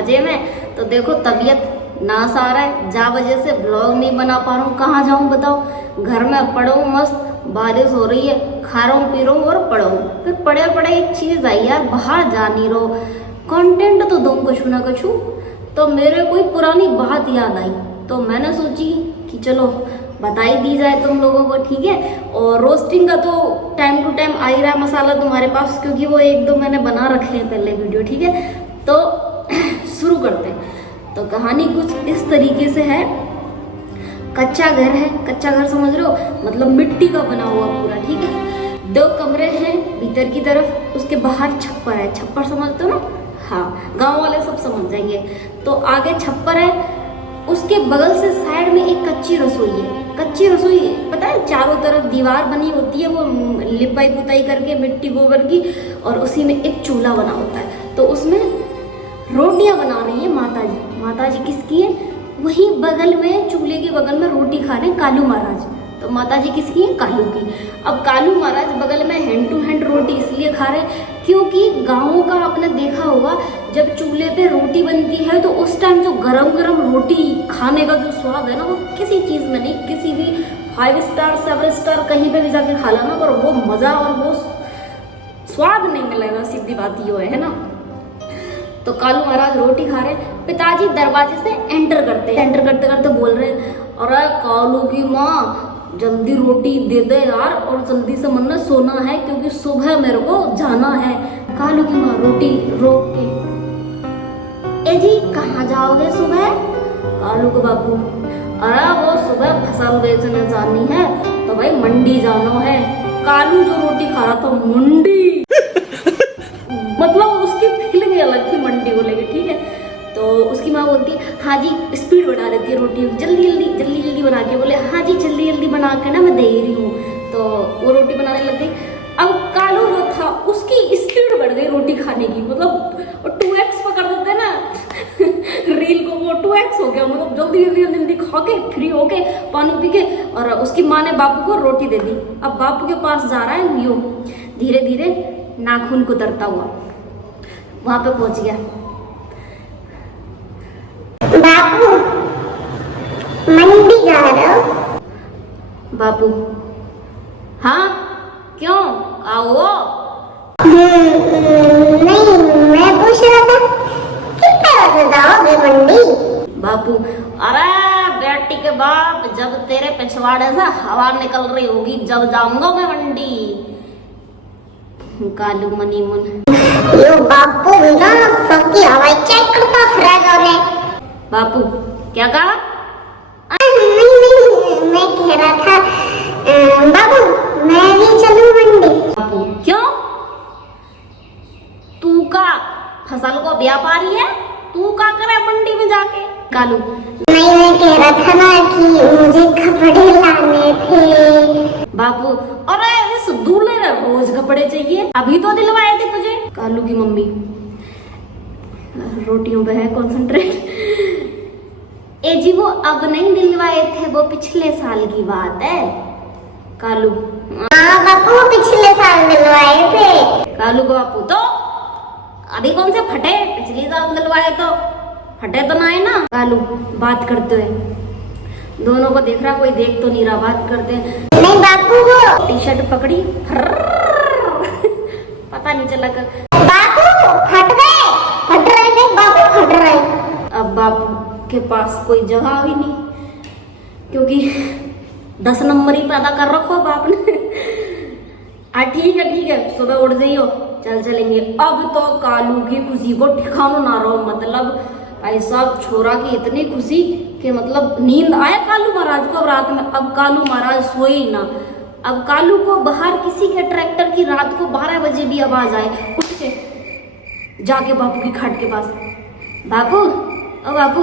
मजे में। तो देखो तबीयत नास आ रहा है, जा वजह से ब्लॉग नहीं बना पा रहा हूँ। कहाँ जाऊँ बताओ, घर में पड़ा हूँ मस्त, बारिश हो रही है, खा रहा हूँ पी रहा हूँ और पड़ा हूँ। फिर पड़े पड़े एक चीज़ आई यार, बाहर जा नहीं रहो, कंटेंट तो दूँ कुछ ना कुछ। तो मेरे कोई पुरानी बात याद आई, तो मैंने सोची कि चलो बता ही दी जाए तुम लोगों को, ठीक है। और रोस्टिंग का तो टाइम टू टाइम आ ही रहा मसाला तुम्हारे पास, क्योंकि वो एक दो मैंने बना रखे हैं पहले वीडियो, ठीक है। तो शुरू करते हैं। तो कहानी कुछ इस तरीके से है। कच्चा घर है, कच्चा घर समझ रहे हो, मतलब मिट्टी का बना हुआ पूरा, ठीक है। 2 कमरे हैं भीतर की तरफ, उसके बाहर छप्पर है। छप्पर समझते हो ना? हाँ, गांव वाले सब समझ जाएंगे। तो आगे छप्पर है, उसके बगल से साइड में एक कच्ची रसोई है। कच्ची रसोई पता है, चारों तरफ दीवार बनी होती है, वो लिपाई पुताई करके मिट्टी गोबर की, और उसी में एक चूल्हा बना होता है। तो उसमें रोटियां बना रही है माता जी। माता जी किसकी है? वहीं बगल में, चूल्हे के बगल में रोटी खा रहे हैं कालू महाराज। तो माता जी किसकी है? कालू की। अब कालू महाराज बगल में हैंड टू हैंड रोटी इसलिए खा रहे हैं क्योंकि गाँव का आपने देखा होगा, जब चूल्हे पे रोटी बनती है तो उस टाइम जो गरम गरम रोटी खाने का जो स्वाद है ना, वो किसी चीज़ में नहीं, किसी भी 5 स्टार 7 स्टार कहीं पे भी जाके खा लाना, पर वो मज़ा और वो स्वाद नहीं मिलेगा, सीधी बात ये है ना। तो कालू महाराज रोटी खा रहे हैं, पिताजी दरवाजे से एंटर करते करते बोल रहे हैं, अरे कालू की माँ जल्दी रोटी दे दे यार, और जल्दी से मन सोना है क्योंकि सुबह मेरे को जाना है। कालू की माँ रोटी रोक के, ए जी कहाँ जाओगे सुबह? कालू को बापू, अरे वो सुबह फसल बेचने जानी है, तो भाई मंडी जाना है। कालू जो रोटी खा रहा था, मंडी मतलब उसकी फीलिंग अलग थी मंडी को लेके, ठीक है। तो उसकी माँ बोलती है, हाँ जी, स्पीड बढ़ा देती है रोटी, जल्दी जल्दी बना के बोले, हाँ जी जल्दी बना के ना मैं दे रही हूँ। तो वो रोटी बनाने लग गई। अब कालू जो था उसकी स्पीड बढ़ गई रोटी खाने की, मतलब 2x पकड़ देते ना रील को, वो 2x हो गया, मतलब जल्दी खा के फ्री होके पानी पी के। और उसकी माँ ने बापू को रोटी दे दी। अब बापू के पास जा रहा है यूं धीरे धीरे नाखून कुतरता हुआ, वहां पे पहुंच गया। बापू मंडी जा रहे हो? बापू, हाँ क्यों आओ? नहीं, मैं पूछ रहा था कितने बजे जाओगे मंडी? बापू, अरे बेटी के बाप, जब तेरे पिछवाड़े से हवा निकल रही होगी जब जाऊंगा मैं मंडी। कालू मनी मुन, यो बापू भी ना सबकी हवाई चेक करता फिरा जाने। बापू क्या कहा? नहीं, मैं कह रहा था बाबू मैं भी चलूं मंडी? बापू क्यों? तू का फसल को व्यापारी है, तू का करे मंडी में जाके? कालू, नहीं, मैं कह रहा था ना कि मुझे कपड़े लाने थे। बापू, अरे इस दूल्हे ने रोज कपड़े चाहिए, अभी तो दिलवाए थे तुझे। कालू की मम्मी रोटियों पे है कॉन्सेंट्रेट। ए जी वो अब नहीं दिलवाए थे, वो पिछले साल की बात है। कालू, हाँ बापू पिछले साल दिलवाए थे। कालू को बापू, तो अभी कौन से फटे, पिछले साल दिलवाए तो फटे तो ना है ना। कालू बात करते हुए, दोनों को देख रहा, कोई देख तो नहीं रहा, बात करते हैं। नहीं बापू वो टी शर्ट पकड़ी, पता नहीं चला कर। बापू फट रहे थे बापू, फट रहे। अब बापू के पास कोई जगह भी नहीं, क्योंकि 10 नंबर ही पैदा कर रखो बाप ने। ठीक है सुबह उठ जाइयो, चल चलेंगे। अब तो कालू की खुशी को ठिकाना ना रहो, मतलब भाई साहब छोरा की इतनी खुशी कि मतलब नींद आया कालू महाराज को रात में। अब कालू महाराज सोए ही ना। अब कालू को बाहर किसी के ट्रैक्टर की रात को 12 बजे भी आवाज आए, उठ के जाके बापू की खाट के पास, बापू ओ बापू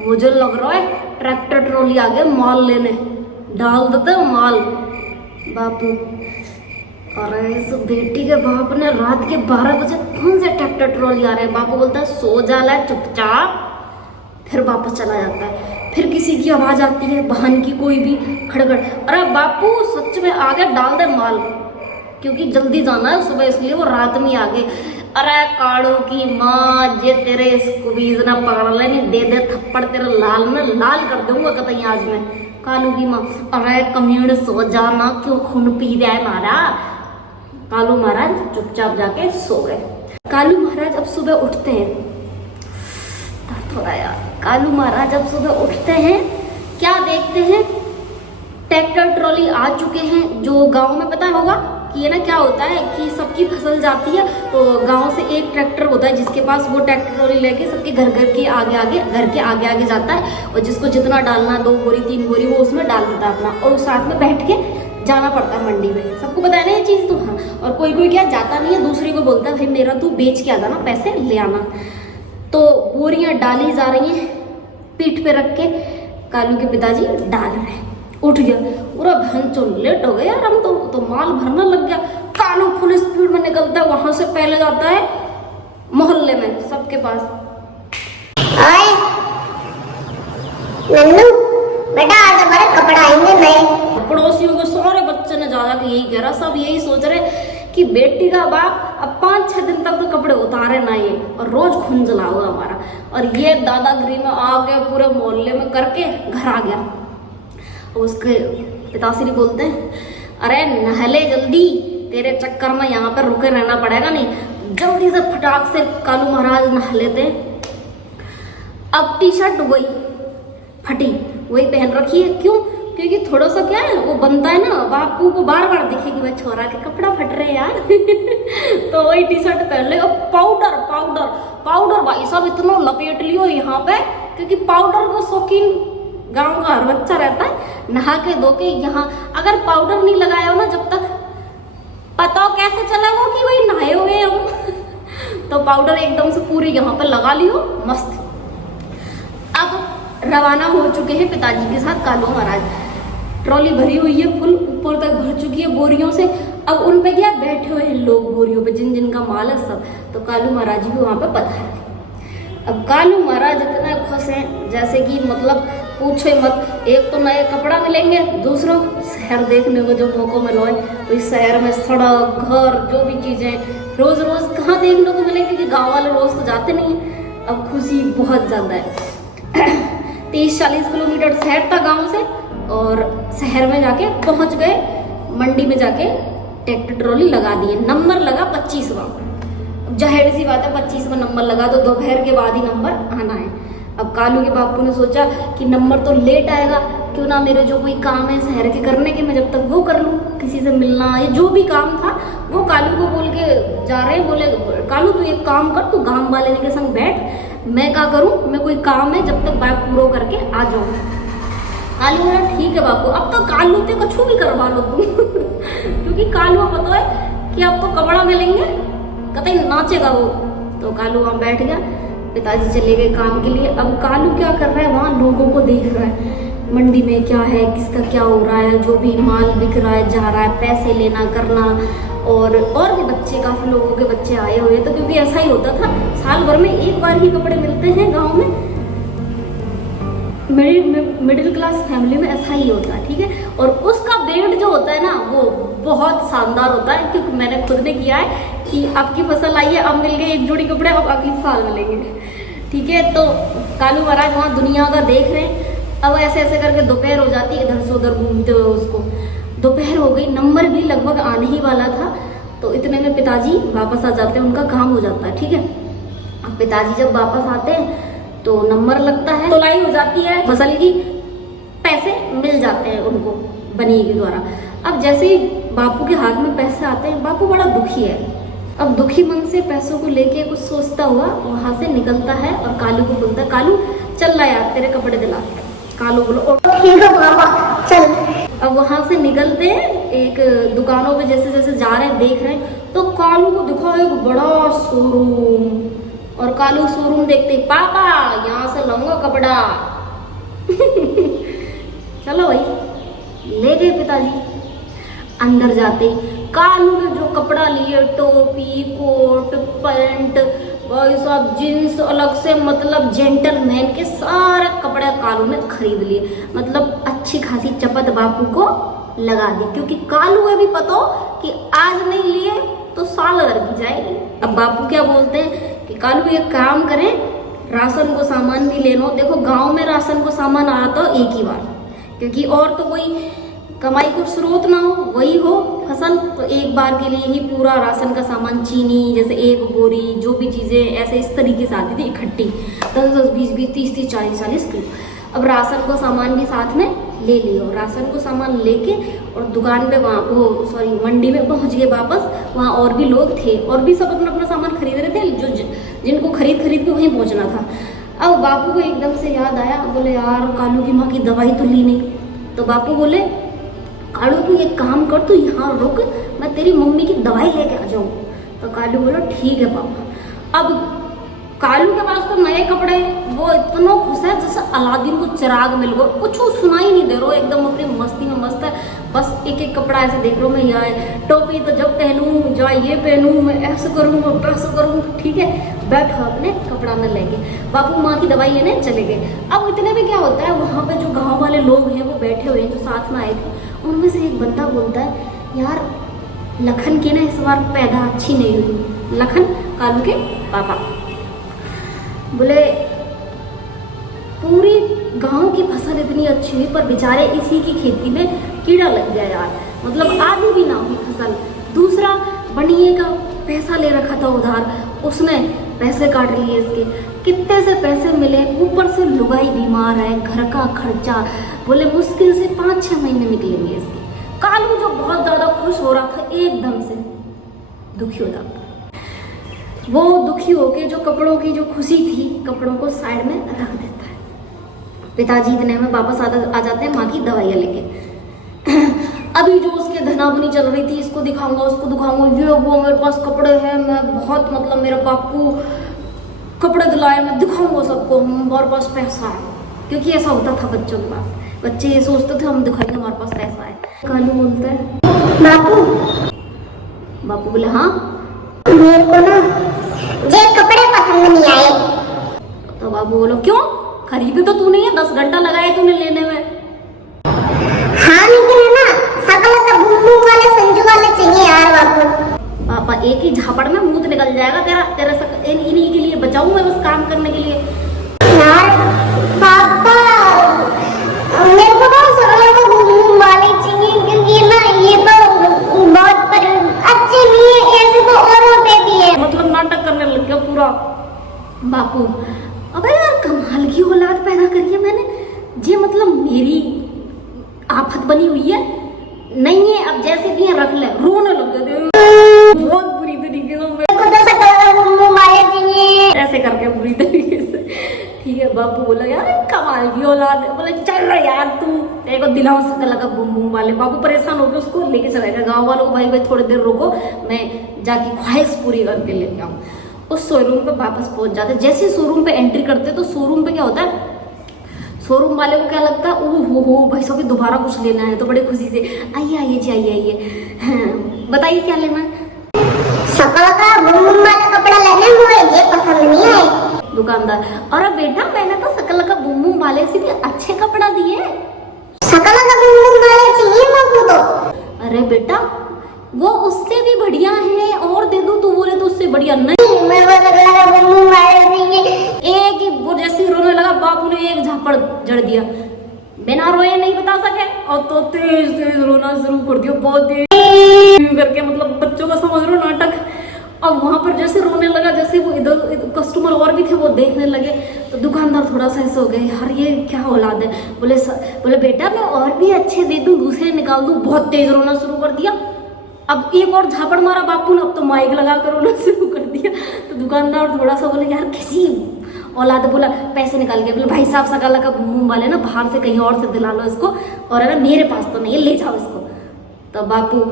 मुझे लग रहा है ट्रैक्टर ट्रॉली आ गए माल लेने, डाल देते माल। बापू, अरे इस बेटी के बाप ने रात के 12 बजे कौन से ट्रैक्टर ट्रॉली आ रहे हैं? बापू बोलता है सो जाला चुपचाप, फिर वापस चला जाता है। फिर किसी की आवाज आती है, वाहन की कोई भी खड़खड़, अरे बापू सच में आ गए, डाल दे माल, क्योंकि जल्दी जाना है सुबह, इसलिए वो रात में आ गए। अरे काड़ू की माँ, जे तेरे स्कूबीज ना पकड़ लेनी, दे दे थप्पड़ तेरे लाल में लाल कर दूंगा कतई आज मैं। कालू की माँ, अरे कमीण सो जाना, क्यों खून पी रहा है मारा। कालू महाराज चुपचाप जाके सो गए। कालू महाराज अब सुबह उठते हैं, थोड़ा यार, कालू महाराज अब सुबह उठते हैं, क्या देखते हैं, ट्रैक्टर ट्रॉली आ चुके हैं। जो गांव में पता होगा कि ये ना क्या होता है कि सबकी फसल जाती है तो गांव से एक ट्रैक्टर होता है जिसके पास वो ट्रैक्टर ट्रॉली लेके सबके घर के आगे जाता है, और जिसको जितना डालना 2 बोरी 3 बोरी वो उसमें डाल देता है अपना, और उस साथ में बैठ के जाना पड़ता है मंडी में। सबको पता है ना ये चीज़ तो। हाँ, और कोई क्या जाता नहीं है, दूसरे को बोलता है भाई मेरा तू बेच के आ जाना, पैसे ले आना। तो बोरियां डाली जा रही हैं पीठ पे रख के, कालू के पिताजी डाल रहे हैं। उठ गया, पूरा भंचो लेट हो गया यार, हम तो माल भरना लग गया। कालू फुल स्पीड में निकलता है, वहां से पहले जाता है मोहल्ले में सबके पास। ओए नन्नू बेटा, आज हमारे कपड़ा आएंगे नए। पड़ोसियों के सारे बच्चे ने जा के यही कह रहा, सब यही सोच रहे कि बेटी का बाप अब 5-6 दिन तक तो कपड़े उतारे ना ये, और रोज खून जलाओगा हमारा। और ये दादागिरी में आके पूरे मोहल्ले में करके घर आ गया। उसके पिताश्री बोलते हैं, अरे नहले जल्दी, तेरे चक्कर में यहाँ पर रुके रहना पड़ेगा नहीं। जल्दी से फटाक से कालू महाराज नहा लेते हैं। अब टी शर्ट वही फटी वही पहन रखी है। क्यों? क्योंकि थोड़ा सा क्या है वो बनता है ना, बापू को बार बार दिखेगी भाई छोरा के कपड़ा फट रहे हैं यार तो वही टी शर्ट पहन ले। पाउडर पाउडर पाउडर भाई साहब इतना लपेट लियो यहाँ पे, क्योंकि पाउडर को शौकीन गांव का हर बच्चा रहता है। नहा के धो के यहाँ अगर पाउडर नहीं लगाया हो ना, जब तक पता कैसे चलेगा कि भाई नहाए हुए हम तो पाउडर एकदम से पूरी यहाँ पर लगा लियो मस्त। अब रवाना हो चुके हैं पिताजी के साथ कालू महाराज। ट्रॉली भरी हुई है फुल, ऊपर तक भर चुकी है बोरियों से। अब उन पे क्या बैठे हुए हैं लोग बोरियों पे, जिन जिनका माल है सब। तो कालू महाराज भी वहां पे पधारे। अब कालू महाराज इतना खुश हैं जैसे कि मतलब पूछो ही मत। एक तो नए कपड़ा मिलेंगे, दूसरों शहर देखने को जो मौका मिला है, तो इस शहर में सड़क घर जो भी चीजें रोज रोज कहाँ देखने को मिलेंगे, क्योंकि गाँव वाले रोज तो जाते नहीं है। अब खुशी बहुत ज्यादा है 30-40 किलोमीटर शहर था गांव से, और शहर में जाके पहुंच गए। मंडी में जाके ट्रैक्टर ट्रॉली लगा दिए। नंबर लगा 25वां। जाहिर सी बात है 25वां नंबर लगा तो दोपहर के बाद ही नंबर आना है। अब कालू के बापू ने सोचा कि नंबर तो लेट आएगा, क्यों ना मेरे जो कोई काम है शहर के करने के मैं जब तक वो कर लूँ, किसी से मिलना या जो भी काम था वो कालू को बोल के जा रहे हैं। बोले कालू तू एक काम कर, तू गाँव वाले के संग बैठ, मैं क्या करूं, मैं कोई काम है जब तक बात पूरा करके आ जाऊं। कालू बोला ठीक है बापू, अब तो कालू ते कछु भी करवा लो तुम क्योंकि कालू को पता है कि अब तो कपड़ा मिलेंगे, कतई नाचेगा वो। तो कालू वहां बैठ गया, पिताजी चले गए काम के लिए। अब कालू क्या कर रहा है, वहां लोगों को देख रहा है मंडी में क्या है, किसका क्या हो रहा है, जो भी माल बिक रहा है जा रहा है, पैसे लेना करना। और भी बच्चे, काफी लोगों के बच्चे आए हुए, तो क्योंकि ऐसा ही होता था, साल भर में एक बार ही कपड़े मिलते हैं गांव में। मिडिल क्लास फैमिली में ऐसा ही होता है, ठीक है। और उसका वेट जो होता है ना वो बहुत शानदार होता है, क्योंकि मैंने खुद ने किया है कि आपकी फसल आई है, अब मिल गए एक जोड़ी कपड़े, अब अगले साल मिलेंगे, ठीक है। तो कालू महाराज वहाँ दुनिया का देख रहे हैं। अब ऐसे ऐसे करके दोपहर हो जाती है, इधर से उधर घूमते हुए उसको दोपहर हो गई। नंबर भी लगभग आने ही वाला था, तो इतने में पिताजी वापस आ जाते हैं, उनका काम हो जाता है, ठीक है। अब पिताजी जब वापस आते हैं तो नंबर लगता है, तोलाई हो जाती है फसल की, पैसे मिल जाते हैं उनको बनी के द्वारा। अब जैसे ही बापू के हाथ में पैसे आते हैं, बापू बड़ा दुखी है। अब दुखी मन से पैसों को लेके कुछ सोचता हुआ वहां से निकलता है और कालू को बोलता है, कालू चल रहा यार तेरे कपड़े दिला। कालू बोलो ठीक है पापा चल। अब वहां से निकलते एक दुकानों पे जैसे जैसे जा रहे हैं, देख रहे हैं, तो कालू को दिखा एक बड़ा शोरूम। और कालू शोरूम देखते, पापा यहाँ से लाऊंगा कपड़ा चलो भाई, ले गए पिताजी। अंदर जाते कालू ने जो कपड़ा लिए, टोपी कोट पैंट भाई साहब जींस अलग से, मतलब जेंटलमैन के सारे कपड़े कालू ने खरीद लिए। मतलब अच्छी खासी चपत बापू को लगा दी, क्योंकि कालू में भी पता हो कि आज नहीं लिए तो साल भर की जाएगी। अब बापू क्या बोलते हैं कि कालू एक काम करें, राशन को सामान भी लेना। देखो गांव में राशन को सामान आता हो एक ही बार, क्योंकि और तो कोई कमाई को स्रोत ना हो, वही हो फसल, तो एक बार के लिए ही पूरा राशन का सामान, चीनी जैसे 1 बोरी, जो भी चीज़ें ऐसे इस तरीके से आती थी इकट्ठी 10-10, 20-20, 30-30, 40-40 किलो। अब राशन को सामान भी साथ में ले लियो। राशन को सामान लेके और दुकान पे वहाँ मंडी में पहुँच गए वापस। वहाँ और भी लोग थे और भी सब अपना अपना सामान खरीद रहे थे, जो जिनको खरीद के वहीं पहुँचना था। अब बापू को एकदम से याद आया, बोले यार कालू की माँ की दवाई तो ली नहीं। तो बापू बोले कालू तू एक काम कर, तू यहाँ रुक, मैं तेरी मम्मी की दवाई लेके आ जाऊँ। तो कालू बोला ठीक है पापा। अब कालू के पास तो नए कपड़े, वो इतना खुश है जैसे अलादीन को चिराग मिल गया, कुछ सुनाई नहीं दे रहा, एकदम अपनी मस्ती में मस्त है। बस एक एक कपड़ा ऐसे देख रहा हूँ मैं, यहाँ टोपी तो जब पहनूँ, जहाँ ये पहनूँ, मैं ऐसे करूँ, मैं वैसे करूँ, ठीक है। बैठा अपने कपड़ा में लेके बापू माँ की दवाई लेने चले गए। अब इतने में क्या होता है, वहाँ पे जो गाँव वाले लोग हैं वो बैठे हुए हैं, जो साथ में आए थे, उनमें से एक बंदा बोलता है यार लखन की ना इस बार पैदा अच्छी नहीं हुई। लखन कालू के पापा बोले पूरी गांव की फसल इतनी अच्छी हुई पर बेचारे इसी की खेती में कीड़ा लग गया यार, मतलब आधी भी ना हुई फसल। दूसरा बनिए का पैसा ले रखा था उधार, उसने पैसे काट लिए इसके, कितने से पैसे मिले, ऊपर से लुगाई बीमार है, घर का खर्चा, बोले मुश्किल से 5-6 महीने निकलेंगे इसके। कालू जो बहुत ज़्यादा खुश हो रहा था एकदम से दुखी हो जाता। वो दुखी होके जो कपड़ों की जो खुशी थी, कपड़ों को साइड में रख देता है। पिताजी इतने में वापस आ जाते हैं माँ की दवाइयाँ लेके। अभी जो उसके धनावनी चल रही थी, इसको दिखाऊंगा उसको दिखाऊंगा, ये वो मेरे पास कपड़े हैं, मैं बहुत मतलब मेरा बापू कपड़े दिलाए, मैं दिखाऊंगा सबको, हमारे पास पैसा है। क्योंकि ऐसा होता था बच्चों के पास, बच्चे ये सोचते थे हम दिखाएंगे हमारे पास पैसा है। कालू बोलता है बापू बोले हाँ मेरे को ना ये कपड़े पसंद नहीं आए। तो बाबू बोलो क्यों, खरीदे तो तू नहीं है, 10 घंटा लगाए तूने लेने में। हाँ लेकिन है ना सकल का बुम्बू वाले संजू वाले चाहिए यार बापू। पापा एक ही झापड़ में मुंह निकल जाएगा तेरा इन्हीं के लिए बचाऊं मैं बस काम करने के लिए। यार पापा मेरे को तो सकल का बुम्बू वाले चाहिए, क्योंकि ना ये तो बहुत अच्छे नहीं है, ऐसे तो औरों पे भी है। मतलब नाटक करने लग गया पूरा बापू। अबे यार कमाल की औलाद पैदा करी है मैंने, ये मतलब मेरी आफत बनी हुई है नहीं है। अब जैसे भी रख ले, रोने लग गए बहुत बुरी तरीके से, मेरे को तो सकल का बुम्बू वाले चाहिए ऐसे करके बुरी तरीके से। ठीक है बापू बोला यार कमाल की औलाद है, बोले चल यार तू तेरे को दिलाओ सकल का बुम बुम वाले। बापू परेशान होकर उसको लेके चला गया गाँव वालों को, भाई थोड़ी देर रुको मैं जाके ख्वाहिश पूरी करके लेके आऊँ। उस शोरूम पे वापस पहुंच जाते। जैसे शोरूम पे एंट्री करते तो शोरूम पे क्या होता है, शोरूम वाले को क्या लगता है, ओह हो भाई साहब दोबारा कुछ लेना है, तो बड़े खुशी से आइए आइए जी आइए। हाँ बताइए क्या लेना है। सकल का बुम बुम वाला कपड़ा लेना है, मुझे ये पसंद नहीं आए। दुकानदार अरे बेटा मैंने तो सकल का बुम बुम वाले से भी अच्छे कपड़ा दिए, सकल का बुम बुम वाले चाहिए बापू तो। अरे बेटा वो उससे भी बढ़िया है, और दे दूं, तू बोले तो उससे बढ़िया नहीं, मेरे को सकल का बुम बुम वाले चाहिए। एक ही वो जैसे रोने लगा बापू ने एक झापड़ जड़ दिया, बिना रोए नहीं बता सके और तो तेज तेज रोना शुरू कर दिया, बहुत तेज करके, मतलब बच्चों का समझ लो नाटक। अब वहां पर जैसे रोने लगा, जैसे वो इधर कस्टमर और भी थे वो देखने लगे, तो दुकानदार थोड़ा सा ऐसे हो गए यार ये क्या औलाद है। बोले बेटा मैं और भी अच्छे दे दूं, दूसरे निकाल दूं, बहुत तेज रोना शुरू कर दिया। अब एक और झापड़ मारा बापू ने, अब तो माइक लगा कर रोना शुरू कर दिया। तो दुकानदार थोड़ा सा बोले यार किसी औलाद, बोला पैसे निकाल के, बोले भाई साहब सकल का बुम वाले ना बाहर से कहीं और से दिला लो इसको, और है ना मेरे पास तो नहीं है, ले जाओ इसको। तो बापू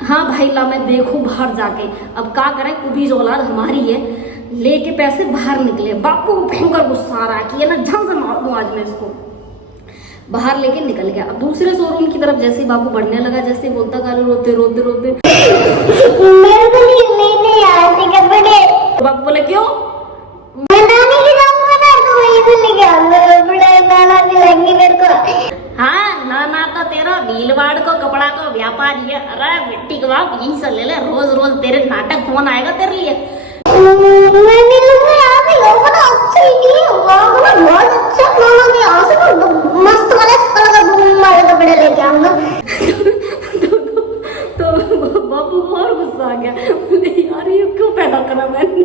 हाँ भाई ला मैं देखूं बाहर जाके, अब क्या करें कुबीज औलाद हमारी है, लेके पैसे बाहर निकले। बापू भयंकर गुस्सा आ रहा है कि ये ना झंझ से मार दूं आज मैं इसको। बाहर लेके निकल गया। अब दूसरे शोरूम की तरफ जैसे बापू बढ़ने लगा, जैसे बोलता कालू रोते रोते रोते मेरे को नहीं आते कपड़े। बापू बोले क्यों, मैं नानी के जाऊंगा ना तो वहीं से लेके आऊंगा कपड़े, नाना दिलाएंगे मेरे को। हाँ नाना तो तेरा भीलवाड़ को कपड़ा कपड़ा का व्यापारी है। अरे बेटी के बाप यही से ले ले, रोज रोज तेरे नाटक कौन आएगा तेरे लिए। मैं नहीं लूंगा यहाँ से, लोगों को अच्छा ही नहीं है, बहुत अच्छा मामा के यहाँ से तो मस्त वाला कपड़े लेके आऊंगा। तो बाबू को और गुस्सा आ गया, बोले यार ये क्यों पैदा करा मैंने।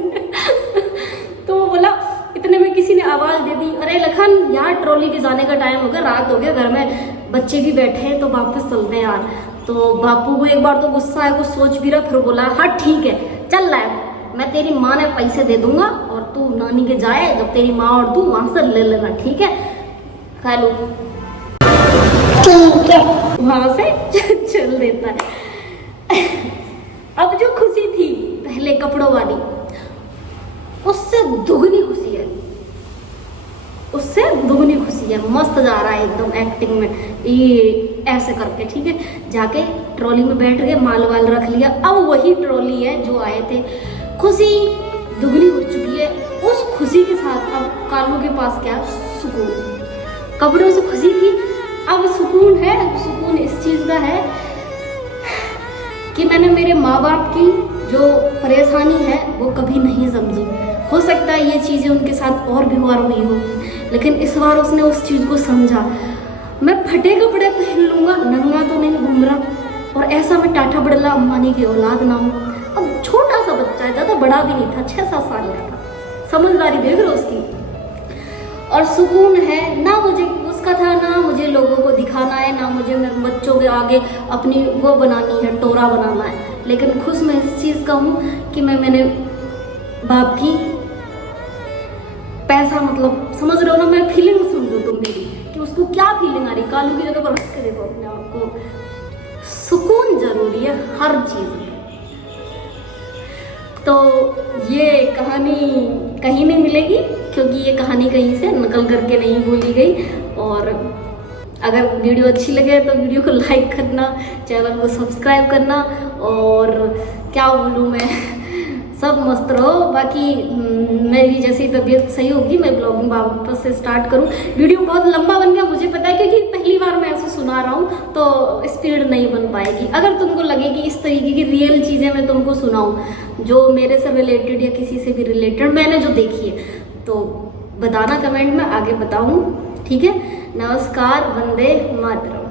तो वो बोला, इतने में किसी ने आवाज दे दी, अरे लखन यार ट्रॉली के जाने का टाइम हो गया, रात हो गया, घर में बच्चे भी बैठे हैं, तो वापस चलते हैं यार। तो बापू को एक बार तो गुस्सा आया, कुछ सोच भी रहा, फिर बोला हाँ ठीक है चल रहा है, मैं तेरी माँ ने पैसे दे दूंगा और तू नानी के जाए, जब तेरी माँ और तू वहां से ले लेना, ठीक है खा लो। ठीक है। वहां से चल देता है। अब जो खुशी थी पहले कपड़ों वाली, उससे दुगनी खुशी है, उससे दुगनी खुशी है। मस्त जा रहा है एकदम एक्टिंग में, ये ऐसे करके ठीक है, जाके ट्रॉली में बैठ गए, माल वाल रख लिया। अब वही ट्रॉली है जो आए थे, खुशी दुगनी हो चुकी है। उस खुशी के साथ अब कालू के पास क्या, सुकून। कपड़ों से खुशी थी, अब सुकून है। सुकून इस चीज का है कि मैंने मेरे माँ बाप की जो परेशानी है वो कभी नहीं समझी। हो सकता है ये चीज़ें उनके साथ और भी बार हुई हो, लेकिन इस बार उसने उस चीज़ को समझा। मैं फटे कपड़े पहन लूँगा, नंगा तो नहीं घूम रहा, और ऐसा मैं टाटा बड़ला अंबानी की औलाद ना हूँ। अब छोटा सा बच्चा है, ज़्यादा बड़ा भी नहीं था, 6-7 साल का था, समझदारी देख रहे उसकी। और सुकून है ना, मुझे उसका था ना मुझे लोगों को दिखाना है, ना मुझे मेरे बच्चों के आगे अपनी वो बनानी है, टोरा बनाना है। लेकिन खुश मैं इस चीज़ का हूँ कि मैंने बाप की पैसा, मतलब समझ रहे हो ना, मैं फीलिंग समझो तुम मेरी कि उसको क्या फीलिंग आ रही। कालू की जगह पर रख के देखो अपने आप को। सुकून जरूरी है हर चीज़ में। तो ये कहानी कहीं नहीं मिलेगी, क्योंकि ये कहानी कहीं से नकल करके नहीं बोली गई। और अगर वीडियो अच्छी लगे तो वीडियो को लाइक करना, चैनल को सब्सक्राइब करना, और क्या बोलूँ मैं, सब मस्त रहो। बाकी मेरी जैसी तबीयत सही होगी मैं ब्लॉगिंग वापस से स्टार्ट करूँ। वीडियो बहुत लंबा बन गया मुझे पता है, क्योंकि पहली बार मैं ऐसे सुना रहा हूँ तो स्पीड नहीं बन पाएगी। अगर तुमको लगे कि इस तरीके की रियल चीज़ें मैं तुमको सुनाऊँ जो मेरे से रिलेटेड या किसी से भी रिलेटेड मैंने जो देखी है, तो बताना कमेंट में, आगे बताऊँ, ठीक है। नमस्कार, वंदे मातरम।